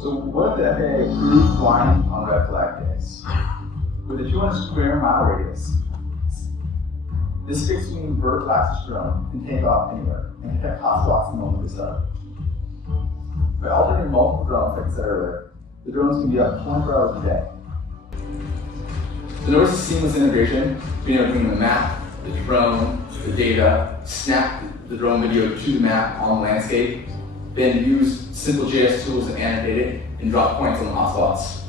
So what if the FAA approved flying on red flag days? With a 200 square mile radius, this fixed wing vertical axis drone can take off anywhere and detect hotspots the moment they start. By alternating multiple drones, like I said earlier, the drones can be up 24 hours a day. So notice the seamless integration, being able to bring the map, the drone, the data, snap the drone video to the map on the landscape, then use simple JS tools to annotate it and drop points on the hotspots.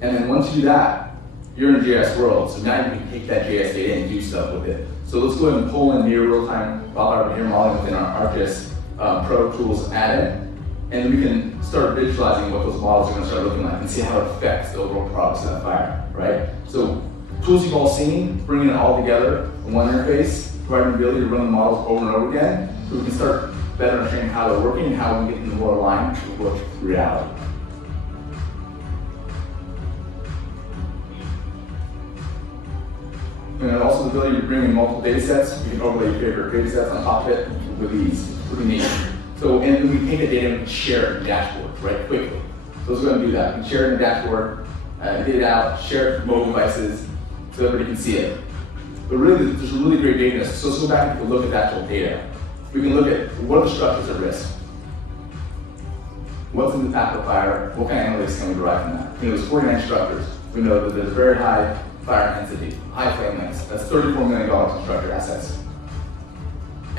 And then once you do that, you're in a JS world, so now you can take that JS data and do stuff with it. So let's go ahead and pull in near real-time wildfire behavior modeling within our ArcGIS Pro tools add-in, and we can start visualizing what those models are going to start looking like and see how it affects the overall progress of that fire, right? So tools you've all seen, bringing it all together in one interface, providing the ability to run the models over and over again, so we can start better understanding how they're working and how we can get them more aligned with reality. And then also the ability to bring in multiple data sets. You can overlay your favorite data sets on top of it with ease. Pretty neat. So, and then we take the data and we share it in the dashboard, right, quickly. So let's go ahead and do that. We can share it in the dashboard, get it out, share it with mobile devices so everybody can see it. But really, there's really great data. So let's go back and take a look at the actual data. We can look at what are the structures at risk. What's in the path of fire? What kind of analytics can we derive from that? You know, there's 49 structures. We know that there's very high fire intensity, high flame lengths. That's $34 million in structure assets.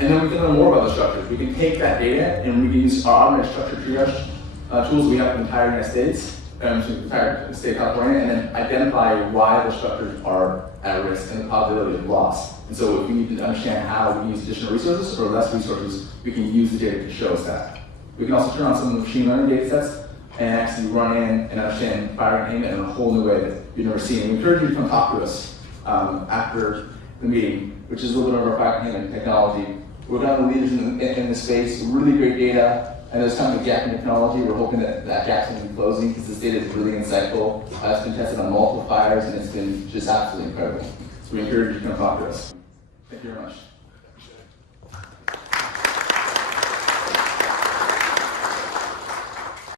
And then we can learn more about the structures. We can take that data and we can use our automated structure triage tools we have in the entire United States, the entire state of California, and then identify why the structures are at risk and the probability of loss. And so if we need to understand how we use additional resources or less resources, we can use the data to show us that. We can also turn on some of the machine learning data sets and actually run in and understand fire containment in a whole new way that you've never seen. We encourage you to come talk to us after the meeting, which is a little bit of our fire containment technology. We're kind of the leaders in this space, really great data, and there's kind of a gap in technology. We're hoping that that gap's going to be closing because this data is really insightful. It's been tested on multiple fires and it's been just absolutely incredible. So we encourage you to come talk to us. Thank you very much.